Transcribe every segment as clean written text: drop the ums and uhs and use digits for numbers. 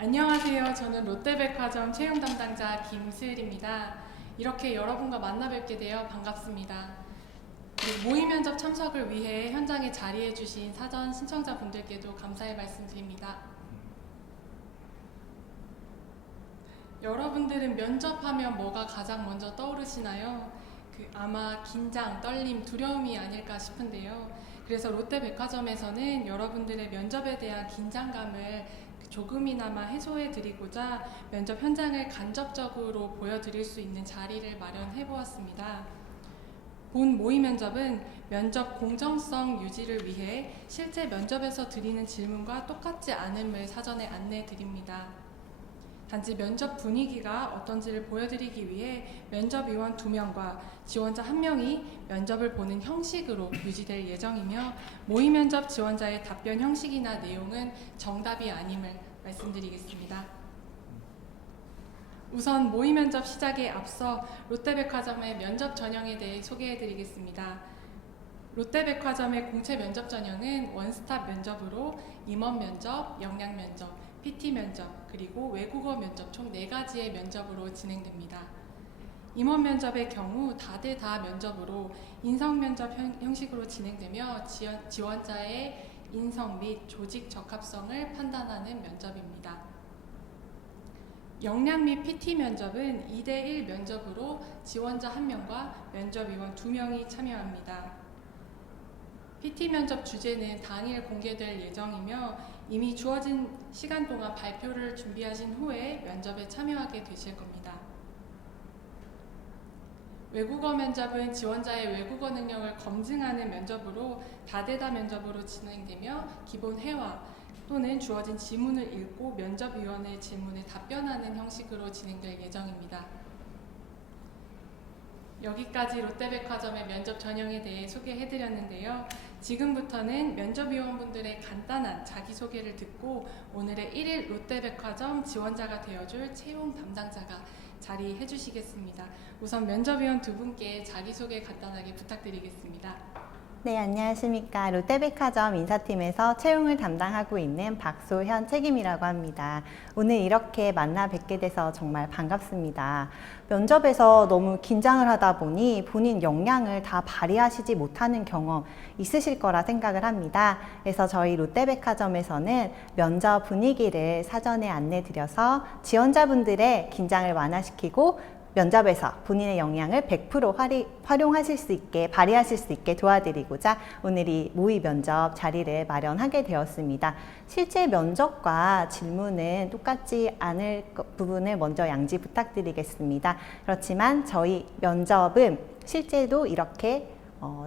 안녕하세요. 저는 롯데백화점 채용 담당자 김수일입니다. 이렇게 여러분과 만나 뵙게 되어 반갑습니다. 모의 면접 참석을 위해 현장에 자리해 주신 사전 신청자분들께도 감사의 말씀드립니다. 여러분들은 면접하면 뭐가 가장 먼저 떠오르시나요? 아마 긴장, 떨림, 두려움이 아닐까 싶은데요. 그래서 롯데백화점에서는 여러분들의 면접에 대한 긴장감을 조금이나마 해소해 드리고자 면접 현장을 간접적으로 보여드릴 수 있는 자리를 마련해 보았습니다. 본 모의 면접은 면접 공정성 유지를 위해 실제 면접에서 드리는 질문과 똑같지 않음을 사전에 안내해 드립니다. 단지 면접 분위기가 어떤지를 보여드리기 위해 면접위원 2명과 지원자 1명이 면접을 보는 형식으로 유지될 예정이며 모의 면접 지원자의 답변 형식이나 내용은 정답이 아님을 말씀드리겠습니다. 우선 모의 면접 시작에 앞서 롯데백화점의 면접 전형에 대해 소개해드리겠습니다. 롯데백화점의 공채 면접 전형은 원스톱 면접으로 임원 면접, 역량 면접, PT 면접, 그리고 외국어 면접 총 4가지의 면접으로 진행됩니다. 임원 면접의 경우 다대다 면접으로 인성 면접 형식으로 진행되며 지원자의 인성 및 조직 적합성을 판단하는 면접입니다. 역량 및 PT 면접은 2대1 면접으로 지원자 1명과 면접위원 2명이 참여합니다. PT 면접 주제는 당일 공개될 예정이며 이미 주어진 시간 동안 발표를 준비하신 후에 면접에 참여하게 되실 겁니다. 외국어 면접은 지원자의 외국어 능력을 검증하는 면접으로 다대다 면접으로 진행되며 기본 회화 또는 주어진 지문을 읽고 면접위원의 질문에 답변하는 형식으로 진행될 예정입니다. 여기까지 롯데백화점의 면접 전형에 대해 소개해드렸는데요. 지금부터는 면접위원분들의 간단한 자기소개를 듣고 오늘의 1일 롯데백화점 지원자가 되어줄 채용 담당자가 자리해 주시겠습니다. 우선 면접위원 2분께 자기소개 간단하게 부탁드리겠습니다. 네, 안녕하십니까. 롯데백화점 인사팀에서 채용을 담당하고 있는 박소현 책임이라고 합니다. 오늘 이렇게 만나 뵙게 돼서 정말 반갑습니다. 면접에서 너무 긴장을 하다 보니 본인 역량을 다 발휘하시지 못하는 경험 있으실 거라 생각을 합니다. 그래서 저희 롯데백화점에서는 면접 분위기를 사전에 안내 드려서 지원자분들의 긴장을 완화시키고 면접에서 본인의 역량을 100% 활용하실 수 있게 발휘하실 수 있게 도와드리고자 오늘 이 모의 면접 자리를 마련하게 되었습니다. 실제 면접과 질문은 똑같지 않을 부분을 먼저 양지 부탁드리겠습니다. 그렇지만 저희 면접은 실제로 이렇게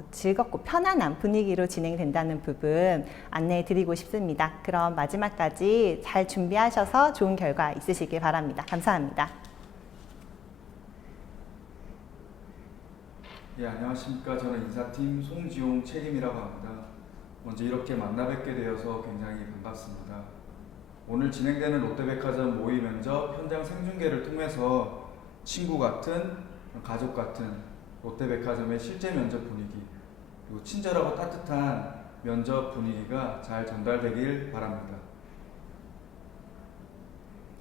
즐겁고 편안한 분위기로 진행된다는 부분 안내해 드리고 싶습니다. 그럼 마지막까지 잘 준비하셔서 좋은 결과 있으시길 바랍니다. 감사합니다. 예, 안녕하십니까. 저는 인사팀 송지용 책임이라고 합니다. 먼저 이렇게 만나 뵙게 되어서 굉장히 반갑습니다. 오늘 진행되는 롯데백화점 모의 면접 현장 생중계를 통해서 친구 같은, 가족 같은 롯데백화점의 실제 면접 분위기, 그리고 친절하고 따뜻한 면접 분위기가 잘 전달되길 바랍니다.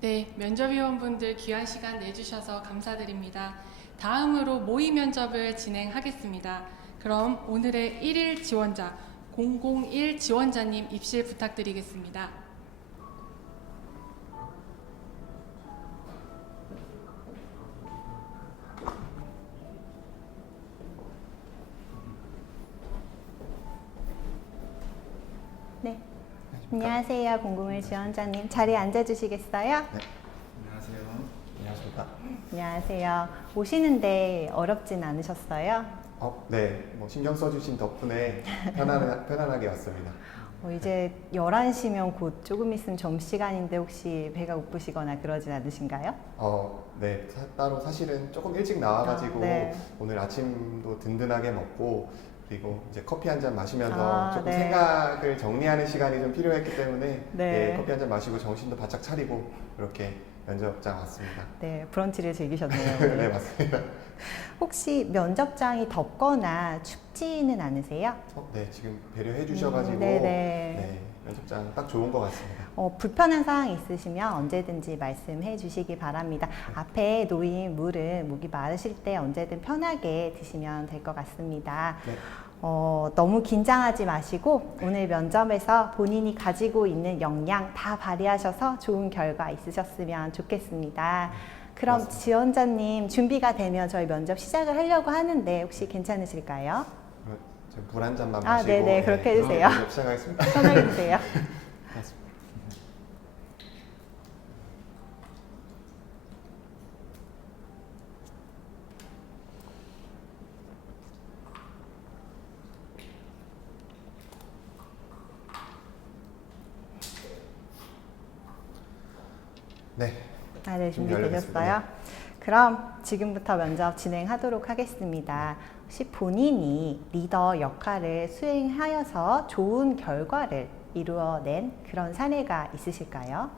네, 면접위원분들 귀한 시간 내주셔서 감사드립니다. 다음으로 모의 면접을 진행하겠습니다. 그럼 오늘의 1일 지원자 001 지원자님 입실 부탁드리겠습니다. 네, 안녕하세요. 001 지원자님 자리에 앉아주시겠어요? 네, 안녕하세요. 안녕하십니까. 안녕하세요. 오시는데 어렵진 않으셨어요? 네, 신경 써주신 덕분에 편안하게 왔습니다. 이제 11시면 곧 조금 있으면 점심시간인데 혹시 배가 고프시거나 그러진 않으신가요? 네, 따로 사실은 조금 일찍 나와가지고 네. 오늘 아침도 든든하게 먹고 그리고 이제 커피 한 잔 마시면서 조금 네. 생각을 정리하는 시간이 좀 필요했기 때문에 네. 커피 한 잔 마시고 정신도 바짝 차리고 이렇게 면접장 왔습니다. 네, 브런치를 즐기셨네요. 네, 맞습니다. 혹시 면접장이 덥거나 춥지는 않으세요? 네, 지금 배려해 주셔가지고 네네. 네, 면접장 딱 좋은 것 같습니다. 불편한 사항 있으시면 언제든지 말씀해 주시기 바랍니다. 앞에 놓인 물은 목이 마르실 때 언제든 편하게 드시면 될 것 같습니다. 네. 너무 긴장하지 마시고 오늘 면접에서 본인이 가지고 있는 역량 다 발휘하셔서 좋은 결과 있으셨으면 좋겠습니다. 그럼 맞습니다. 지원자님 준비가 되면 저희 면접 시작을 하려고 하는데 혹시 괜찮으실까요? 물 한 잔만 아, 마시고 네네, 그렇게 해주세요. 면접 시작하겠습니다. 편하게 드세요. 맞습니다. 네, 네, 준비되셨어요? 준비하겠습니다. 그럼 지금부터 면접 진행하도록 하겠습니다. 혹시 본인이 리더 역할을 수행하여서 좋은 결과를 이루어낸 그런 사례가 있으실까요?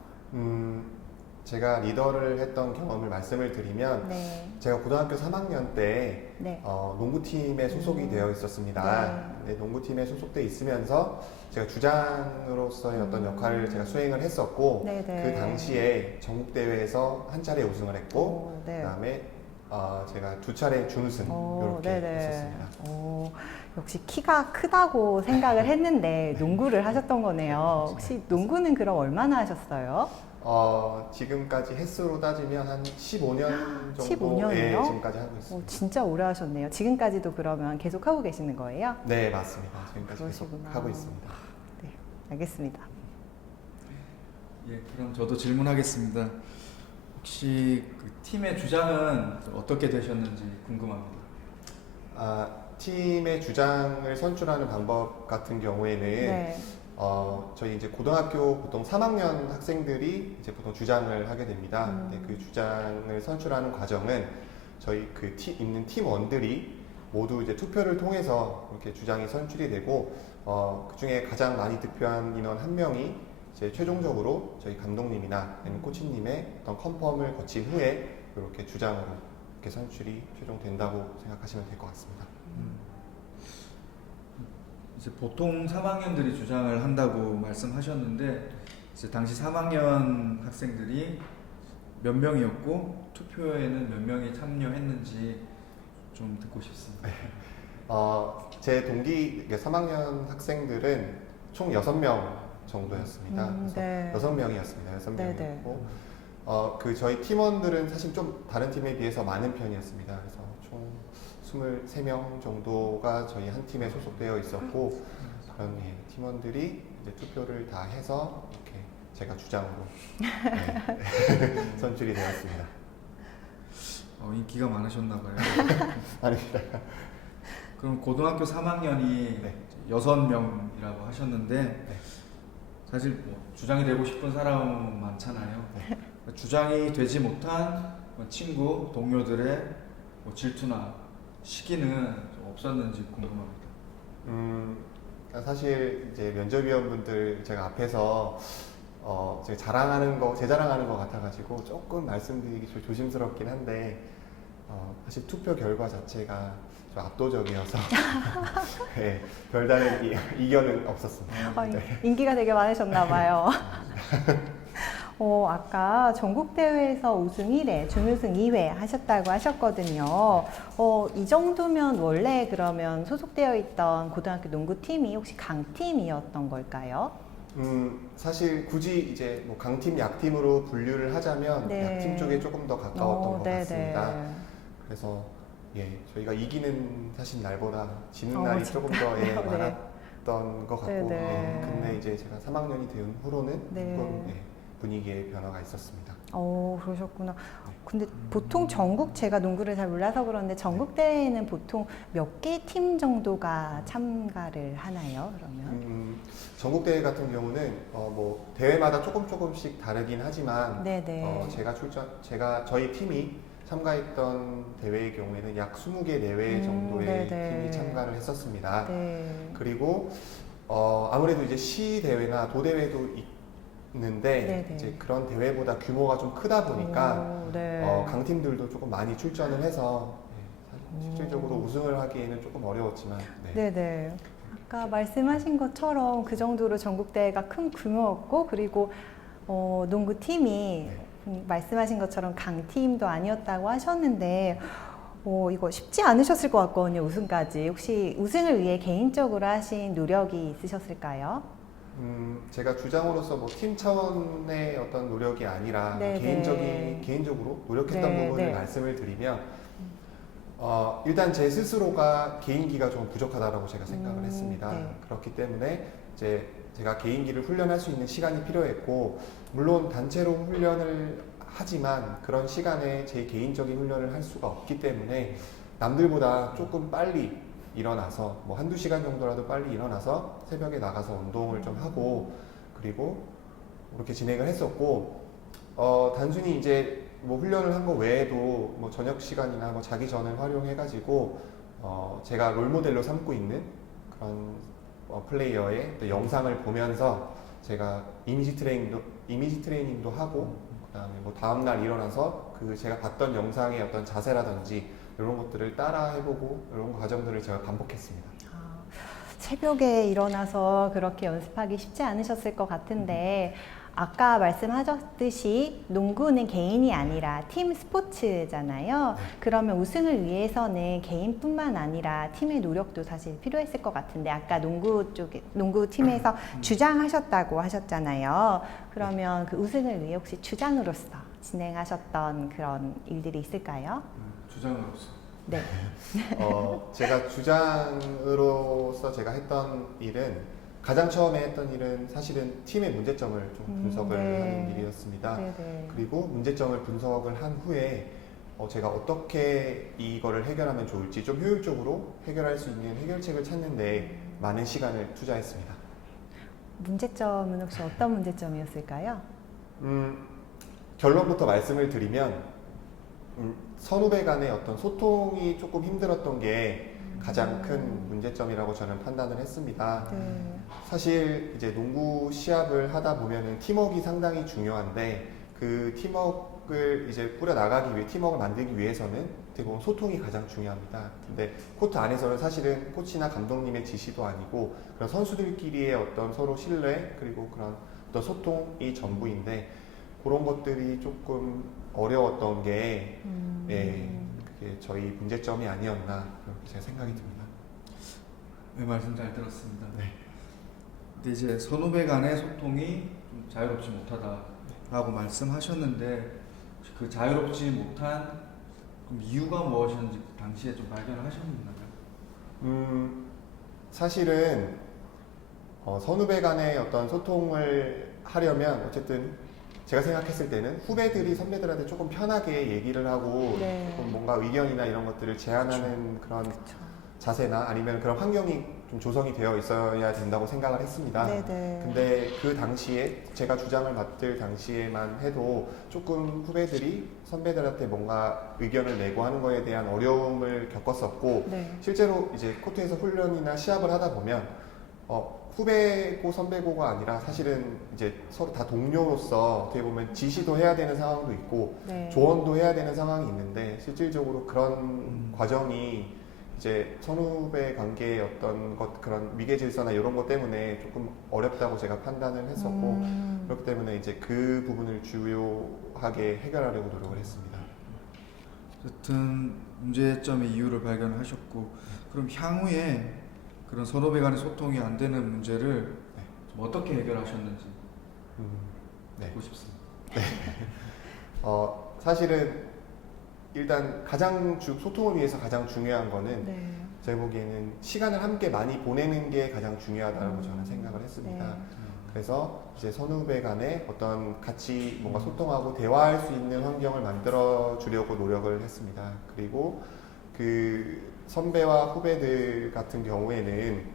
제가 리더를 했던 경험을 말씀을 드리면 네. 제가 고등학교 3학년 때 네. 농구팀에 소속이 되어 있었습니다. 네. 근데 농구팀에 소속돼 있으면서 제가 주장으로서의 어떤 역할을 제가 수행을 했었고 네네. 그 당시에 전국대회에서 한 차례 우승을 했고 네. 그다음에 제가 2차례 준우승 이렇게 했었습니다. 역시 키가 크다고 생각을 했는데 농구를 하셨던 거네요. 혹시 농구는 그럼 얼마나 하셨어요? 지금까지 횟수로 따지면 한 15년 정도 15년이요? 예, 지금까지 하고 있습니다. 진짜 오래 하셨네요. 지금까지도 그러면 계속 하고 계시는 거예요? 네, 맞습니다. 지금까지 그러시구나. 계속 하고 있습니다. 네, 알겠습니다. 예, 그럼 저도 질문하겠습니다. 혹시 그 팀의 주장은 어떻게 되셨는지 궁금합니다. 팀의 주장을 선출하는 방법 같은 경우에는 네. 저희 이제 고등학교 보통 3학년 학생들이 이제 보통 주장을 하게 됩니다. 근데 그 주장을 선출하는 과정은 저희 있는 팀원들이 모두 이제 투표를 통해서 이렇게 주장이 선출이 되고 그 중에 가장 많이 득표한 인원 한 명이 이제 최종적으로 저희 감독님이나 아니면 코치님의 어떤 컨펌을 거친 후에 이렇게 주장으로 이렇게 선출이 최종된다고 생각하시면 될 것 같습니다. 이제 보통 3학년들이 주장을 한다고 말씀하셨는데 이제 당시 3학년 학생들이 몇 명이었고 투표에는 몇 명이 참여했는지 좀 듣고 싶습니다. 제 동기 3학년 학생들은 총 6명 정도였습니다. 그래서 네. 6명이었습니다. 6명이었고 네네. 저희 팀원들은 사실 좀 다른 팀에 비해서 많은 편이었습니다. 그래서 총 23명 정도가 저희 한 팀에 소속되어 있었고 그런 팀원들이 이제 투표를 다 해서 이렇게 제가 주장으로 선출이 되었습니다. 인기가 많으셨나 봐요. 아닙니다. 그럼 고등학교 3학년이 네. 6명이라고 하셨는데 사실 뭐 주장이 되고 싶은 사람은 많잖아요. 주장이 되지 못한 친구, 동료들의 뭐 질투나 시기는 좀 없었는지 궁금합니다. 사실 이제 면접위원분들 제가 앞에서 제가 제 자랑하는 것 같아가지고 조금 말씀드리기 좀 조심스럽긴 한데 사실 투표 결과 자체가 좀 압도적이어서 네, 별다른 이견은 없었습니다. 네. 인기가 되게 많으셨나 봐요. 아까 전국대회에서 우승 1회, 준우승 2회 하셨다고 하셨거든요. 이 정도면 원래 그러면 소속되어 있던 고등학교 농구팀이 혹시 강팀이었던 걸까요? 사실 굳이 이제 뭐 강팀, 약팀으로 분류를 하자면 네. 약팀 쪽에 조금 더 가까웠던 것 네네. 같습니다. 그래서 저희가 이기는 사실 날보다 지는 날이 진짜요? 조금 더 네. 많았던 것 같고 네네. 근데 이제 제가 3학년이 된 후로는 네. 조금 분위기의 변화가 있었습니다. 그러셨구나. 근데 보통 전국, 제가 농구를 잘 몰라서 그런데 전국 대회에는 보통 몇 개 팀 정도가 참가를 하나요? 그러면? 전국 대회 같은 경우는 뭐 대회마다 조금씩 다르긴 하지만 네네. 저희 팀이 참가했던 대회의 경우에는 약 20개 내외 정도의 네네. 팀이 참가를 했었습니다. 네. 그리고 아무래도 이제 시 대회나 도 대회도 있는데 네네. 이제 그런 대회보다 규모가 좀 크다 보니까 네. 강팀들도 조금 많이 출전을 해서 실질적으로 우승을 하기에는 조금 어려웠지만 네네. 아까 말씀하신 것처럼 그 정도로 전국대회가 큰 규모였고 그리고 농구팀이 말씀하신 것처럼 강팀도 아니었다고 하셨는데 이거 쉽지 않으셨을 것 같거든요. 우승까지. 혹시 우승을 위해 개인적으로 하신 노력이 있으셨을까요? 제가 주장으로서 뭐 팀 차원의 어떤 노력이 아니라 개인적으로 노력했던 부분을 말씀을 드리면 일단 제 스스로가 개인기가 좀 부족하다라고 제가 생각을 했습니다. 그렇기 때문에 이제 제가 개인기를 훈련할 수 있는 시간이 필요했고 물론 단체로 훈련을 하지만 그런 시간에 제 개인적인 훈련을 할 수가 없기 때문에 남들보다 조금 빨리 일어나서 뭐 한두 시간 정도라도 빨리 일어나서 새벽에 나가서 운동을 좀 하고 그리고 그렇게 진행을 했었고 단순히 이제 뭐 훈련을 한 거 외에도 뭐 저녁 시간이나 뭐 자기 전을 활용해 가지고 제가 롤모델로 삼고 있는 그런 플레이어의 또 영상을 보면서 제가 이미지 트레이닝도 하고 그다음에 뭐 다음날 일어나서 그 제가 봤던 영상의 어떤 자세라든지 이런 것들을 따라 해보고 이런 과정들을 제가 반복했습니다. 새벽에 일어나서 그렇게 연습하기 쉽지 않으셨을 것 같은데 아까 말씀하셨듯이 농구는 개인이 아니라 팀 스포츠잖아요. 그러면 우승을 위해서는 개인뿐만 아니라 팀의 노력도 사실 필요했을 것 같은데 아까 농구팀에서 주장하셨다고 하셨잖아요. 그러면 그 우승을 위해 혹시 주장으로서 진행하셨던 그런 일들이 있을까요? 주장으로서. 네. 제가 주장으로서 제가 했던 일은 가장 처음에 했던 일은 사실은 팀의 문제점을 좀 분석을 하는 일이었습니다. 그리고 문제점을 분석을 한 후에 제가 어떻게 이거를 해결하면 좋을지 좀 효율적으로 해결할 수 있는 해결책을 찾는데 많은 시간을 투자했습니다. 문제점은 혹시 어떤 문제점이었을까요? 결론부터 말씀을 드리면 선후배 간의 어떤 소통이 조금 힘들었던 게 가장 큰 문제점이라고 저는 판단을 했습니다. 사실 이제 농구 시합을 하다 보면은 팀워크가 상당히 중요한데 그 팀워크를 이제 뿌려 나가기 위해 팀워크를 만들기 위해서는 대부분 소통이 가장 중요합니다. 근데 코트 안에서는 사실은 코치나 감독님의 지시도 아니고 그런 선수들끼리의 어떤 서로 신뢰 그리고 그런 어떤 소통이 전부인데 그런 것들이 조금 어려웠던 게 그게 저희 문제점이 아니었나 그렇게 제가 생각이 듭니다. 네, 말씀 잘 들었습니다. 네. 근데 이제 선후배 간의 소통이 좀 자유롭지 못하다라고 말씀하셨는데 그 자유롭지 못한 이유가 무엇이었는지 당시에 좀 발견을 하셨나요? 사실은 선후배 간의 어떤 소통을 하려면 어쨌든 제가 생각했을 때는 후배들이 선배들한테 조금 편하게 얘기를 하고 조금 뭔가 의견이나 이런 것들을 제안하는 그런 자세나 아니면 그런 환경이 좀 조성이 되어 있어야 된다고 생각을 했습니다. 근데 그 당시에 제가 주장을 맡을 당시에만 해도 조금 후배들이 선배들한테 뭔가 의견을 내고 하는 거에 대한 어려움을 겪었었고 실제로 이제 코트에서 훈련이나 시합을 하다 보면 후배고 선배고가 아니라 사실은 이제 서로 다 동료로서 어떻게 보면 지시도 해야 되는 상황도 있고 조언도 해야 되는 상황이 있는데 실질적으로 그런 과정이 이제 선후배 관계의 어떤 그런 위계 질서나 이런 것 때문에 조금 어렵다고 제가 판단을 했었고 그렇기 때문에 이제 그 부분을 주요하게 해결하려고 노력을 했습니다. 어쨌든 문제점의 이유를 발견하셨고 그럼 향후에 그런 선후배 간의 소통이 안 되는 문제를 좀 어떻게 해결하셨는지 듣고 싶습니다. 사실은 일단 소통을 위해서 가장 중요한 거는 제 보기에는 시간을 함께 많이 보내는 게 가장 중요하다고 저는 생각을 했습니다. 그래서 이제 선후배 간에 어떤 같이 뭔가 소통하고 대화할 수 있는 환경을 만들어 주려고 노력을 했습니다. 그리고 그 선배와 후배들 같은 경우에는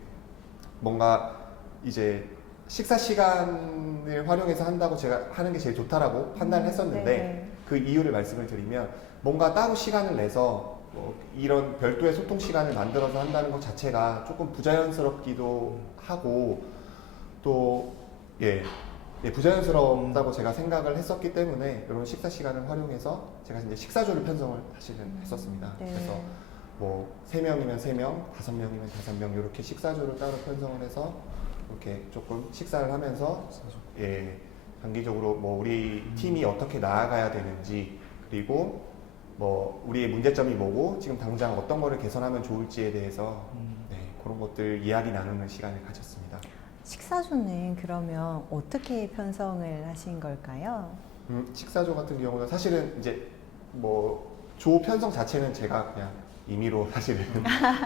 뭔가 이제 식사 시간을 활용해서 한다고 제가 하는 게 제일 좋다라고 판단을 했었는데 그 이유를 말씀을 드리면 뭔가 따로 시간을 내서 이런 별도의 소통 시간을 만들어서 한다는 것 자체가 조금 부자연스럽기도 하고 또 부자연스럽다고 제가 생각을 했었기 때문에 이런 식사 시간을 활용해서 제가 이제 식사조를 편성을 사실은 했었습니다. 그래서 뭐 3명이면 3명, 5명이면 5명 이렇게 식사조를 따로 편성을 해서 이렇게 조금 식사를 하면서 예, 단기적으로 뭐 우리 팀이 어떻게 나아가야 되는지 그리고 뭐 우리의 문제점이 뭐고 지금 당장 어떤 거를 개선하면 좋을지에 대해서 네, 그런 것들 이야기 나누는 시간을 가졌습니다. 식사조는 그러면 어떻게 편성을 하신 걸까요? 식사조 같은 경우는 사실은 이제 뭐 조 편성 자체는 제가 그냥 임의로 사실은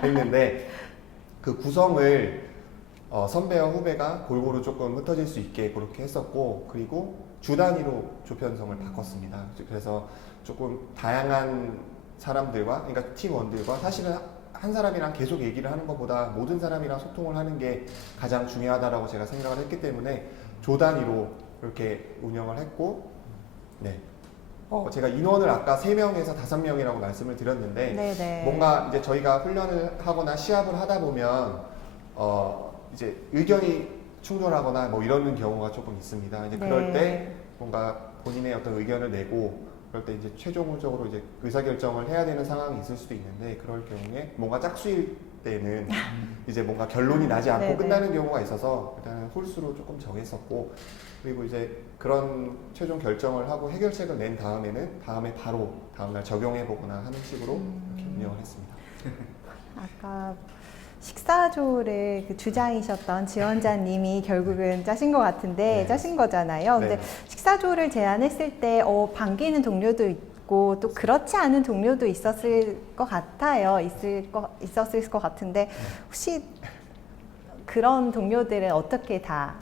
했는데 그 구성을 선배와 후배가 골고루 조금 흩어질 수 있게 그렇게 했었고 그리고 주 단위로 조 편성을 바꿨습니다. 그래서 조금 다양한 사람들과 그러니까 팀원들과 사실은 한 사람이랑 계속 얘기를 하는 것보다 모든 사람이랑 소통을 하는 게 가장 중요하다라고 제가 생각을 했기 때문에 조 단위로 이렇게 운영을 했고 네. 제가 인원을 아까 3명에서 5명이라고 말씀을 드렸는데 네네. 뭔가 이제 저희가 훈련을 하거나 시합을 하다 보면 이제 의견이 충돌하거나 뭐 이러는 경우가 조금 있습니다. 이제 그럴 네. 때 뭔가 본인의 어떤 의견을 내고 그럴 때 이제 최종적으로 이제 의사결정을 해야 되는 상황이 있을 수도 있는데 그럴 경우에 뭔가 짝수일 때는 이제 뭔가 결론이 나지 않고 네네. 끝나는 경우가 있어서 일단은 홀수로 조금 정했었고 그리고 이제 그런 최종 결정을 하고 해결책을 낸 다음에는 다음에 바로 다음날 적용해 보거나 하는 식으로 이렇게 운영을 했습니다. 아까 식사조를 그 주장이셨던 지원자님이 결국은 짜신 것 같은데 네. 짜신 거잖아요. 근데 네. 식사조를 제안했을 때 반기는 동료도 있고 또 그렇지 않은 동료도 있었을 것 같아요. 있었을 것 같은데 혹시 그런 동료들은 어떻게 다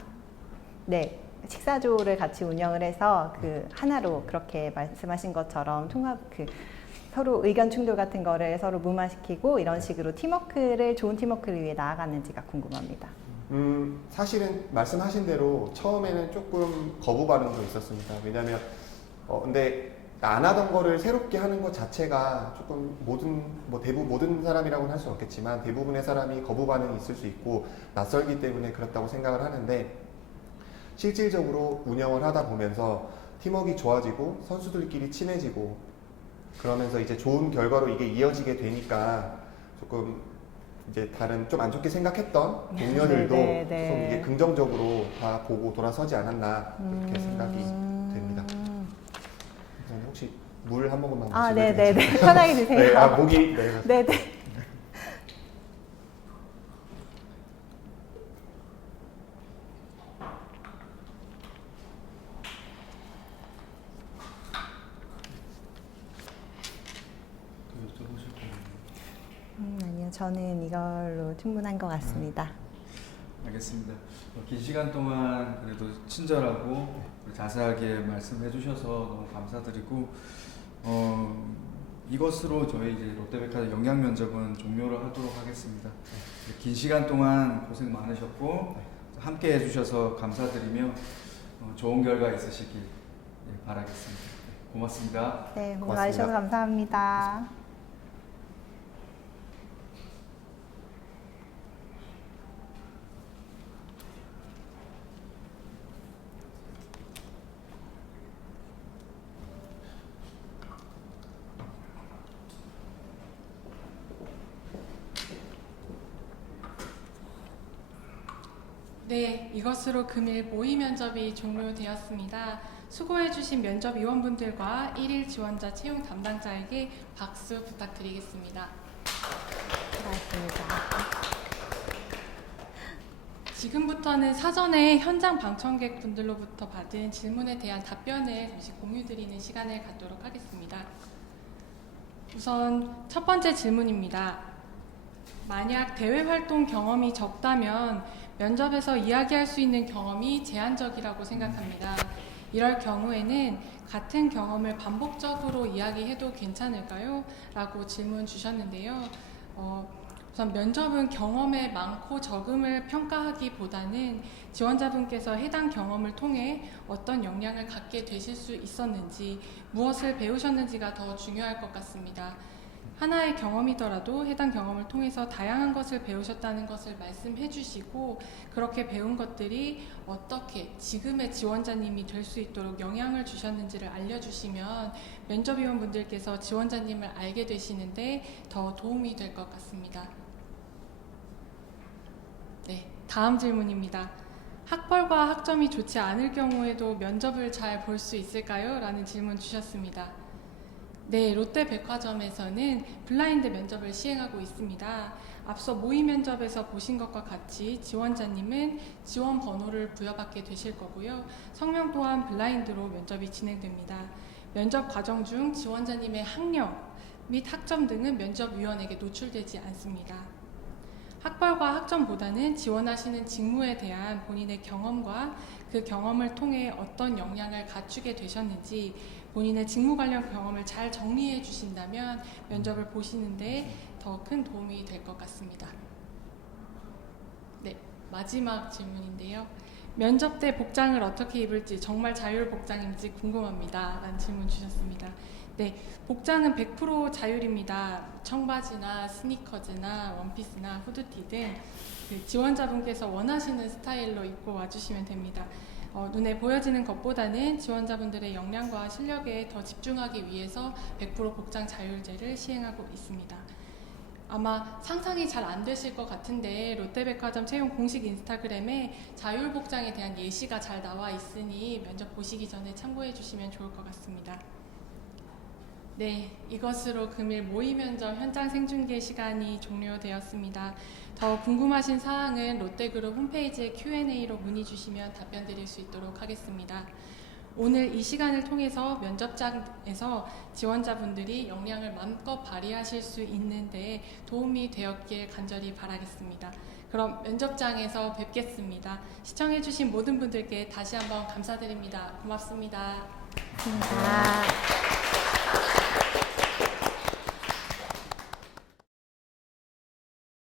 네. 식사조를 같이 운영을 해서 그 하나로 그렇게 말씀하신 것처럼 통합 서로 의견 충돌 같은 거를 서로 무마시키고 이런 식으로 좋은 팀워크를 위해 나아갔는지가 궁금합니다. 사실은 말씀하신 대로 처음에는 조금 거부 반응도 있었습니다. 왜냐하면 근데 안 하던 거를 새롭게 하는 것 자체가 조금 모든 사람이라고는 할 수는 없겠지만 대부분의 사람이 거부 반응이 있을 수 있고 낯설기 때문에 그렇다고 생각을 하는데 실질적으로 운영을 하다 보면서 팀워크가 좋아지고 선수들끼리 친해지고 그러면서 이제 좋은 결과로 이게 이어지게 되니까 조금 이제 다른 좀 안 좋게 생각했던 동료들도 네, 네, 좀 네. 이게 긍정적으로 다 보고 돌아서지 않았나 그렇게 생각이 됩니다. 선생님 혹시 물 한 모금만 마시면 네네네. 편하게 드세요. 네, 목이 네. 네네. 또 여쭤보실 거예요. 아니요, 저는 이걸로 충분한 것 같습니다. 알겠습니다. 긴 시간 동안 그래도 친절하고 자세하게 말씀해 주셔서 너무 감사드리고 이것으로 저희 이제 롯데백화점 영양 면접은 종료를 하도록 하겠습니다. 긴 시간 동안 고생 많으셨고 함께 해주셔서 감사드리며 좋은 결과 있으시길 바라겠습니다. 고맙습니다. 네, 오늘 고맙습니다. 와주셔서 감사합니다. 네, 이것으로 금일 모의 면접이 종료되었습니다. 수고해주신 면접위원분들과 1일 지원자 채용 담당자에게 박수 부탁드리겠습니다. 고맙습니다. 지금부터는 사전에 현장 방청객 분들로부터 받은 질문에 대한 답변을 잠시 공유드리는 시간을 갖도록 하겠습니다. 우선 첫 번째 질문입니다. 만약 대외 활동 경험이 적다면 면접에서 이야기할 수 있는 경험이 제한적이라고 생각합니다. 이럴 경우에는 같은 경험을 반복적으로 이야기해도 괜찮을까요? 라고 질문 주셨는데요. 우선 면접은 경험의 많고 적음을 평가하기보다는 지원자분께서 해당 경험을 통해 어떤 역량을 갖게 되실 수 있었는지, 무엇을 배우셨는지가 더 중요할 것 같습니다. 하나의 경험이더라도 해당 경험을 통해서 다양한 것을 배우셨다는 것을 말씀해 주시고 그렇게 배운 것들이 어떻게 지금의 지원자님이 될 수 있도록 영향을 주셨는지를 알려주시면 면접위원분들께서 지원자님을 알게 되시는데 더 도움이 될 것 같습니다. 네, 다음 질문입니다. 학벌과 학점이 좋지 않을 경우에도 면접을 잘 볼 수 있을까요? 라는 질문 주셨습니다. 네, 롯데백화점에서는 블라인드 면접을 시행하고 있습니다. 앞서 모의 면접에서 보신 것과 같이 지원자님은 지원 번호를 부여받게 되실 거고요. 성명 또한 블라인드로 면접이 진행됩니다. 면접 과정 중 지원자님의 학력 및 학점 등은 면접위원에게 노출되지 않습니다. 학벌과 학점보다는 지원하시는 직무에 대한 본인의 경험과 그 경험을 통해 어떤 역량을 갖추게 되셨는지 본인의 직무 관련 경험을 잘 정리해 주신다면 면접을 보시는데 더 큰 도움이 될 것 같습니다. 네, 마지막 질문인데요. 면접 때 복장을 어떻게 입을지 정말 자율 복장인지 궁금합니다. 라는 질문 주셨습니다. 네, 복장은 100% 자율입니다. 청바지나 스니커즈나 원피스나 후드티 등 그 지원자분께서 원하시는 스타일로 입고 와주시면 됩니다. 눈에 보여지는 것보다는 지원자분들의 역량과 실력에 더 집중하기 위해서 100% 복장 자율제를 시행하고 있습니다. 아마 상상이 잘 안 되실 것 같은데 롯데백화점 채용 공식 인스타그램에 자율 복장에 대한 예시가 잘 나와 있으니 면접 보시기 전에 참고해 주시면 좋을 것 같습니다. 네, 이것으로 금일 모의 면접 현장 생중계 시간이 종료되었습니다. 더 궁금하신 사항은 롯데그룹 홈페이지에 Q&A로 문의 주시면 답변 드릴 수 있도록 하겠습니다. 오늘 이 시간을 통해서 면접장에서 지원자분들이 역량을 마음껏 발휘하실 수 있는데 도움이 되었길 간절히 바라겠습니다. 그럼 면접장에서 뵙겠습니다. 시청해주신 모든 분들께 다시 한번 감사드립니다. 고맙습니다. 감사합니다.